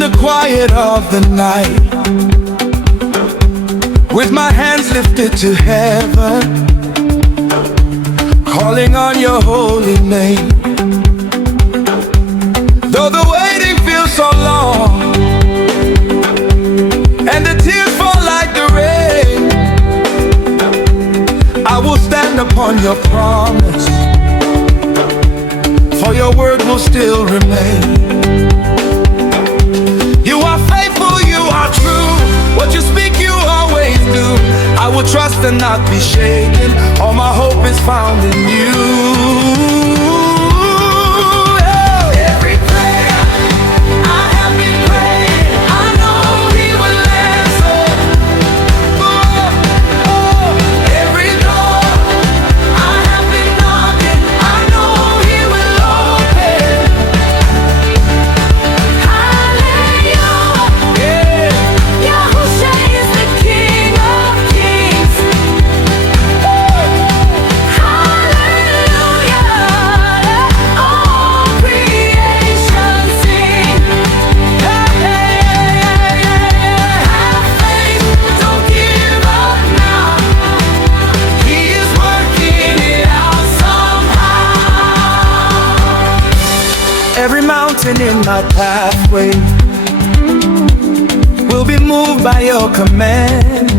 the quiet of the night, with my hands lifted to heaven, calling on your holy name. Though the waiting feels so long, and the tears fall like the rain, I will stand upon your promise, for your word will still remain. You are faithful, you are true, what you speak you always do. I will trust and not be shaken, all my hope is found in you. Every mountain in my pathway will be moved by your command.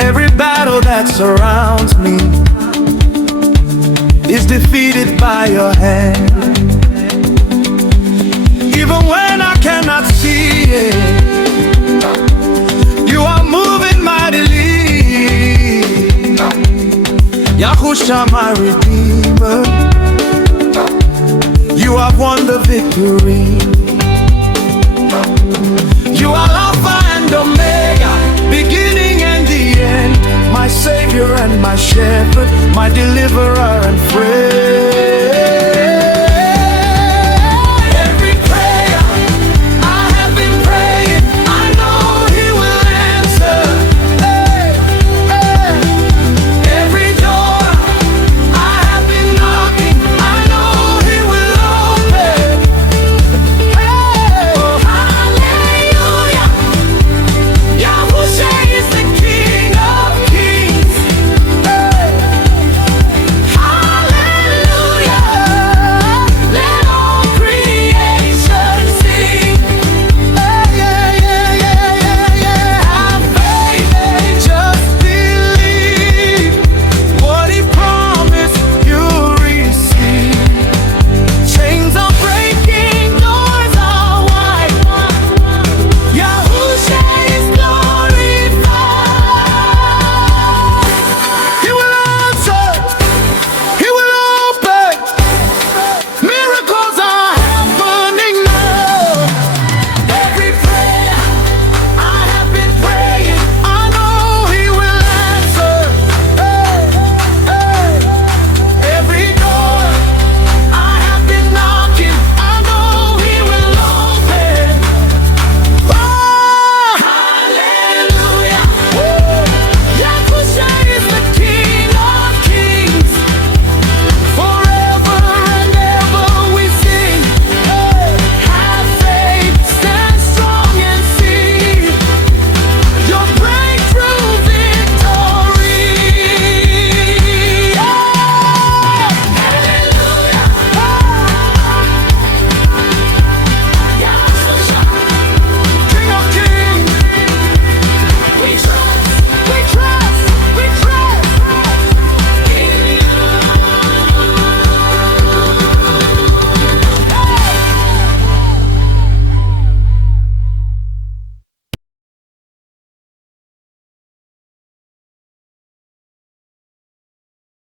Every battle that surrounds me is defeated by your hand. Even when I cannot see it, you are moving mightily. YAHUSHA, my Redeemer, you have won the victory. You are Alpha and Omega, beginning and the end, my Savior and my Shepherd, my Deliverer and friend.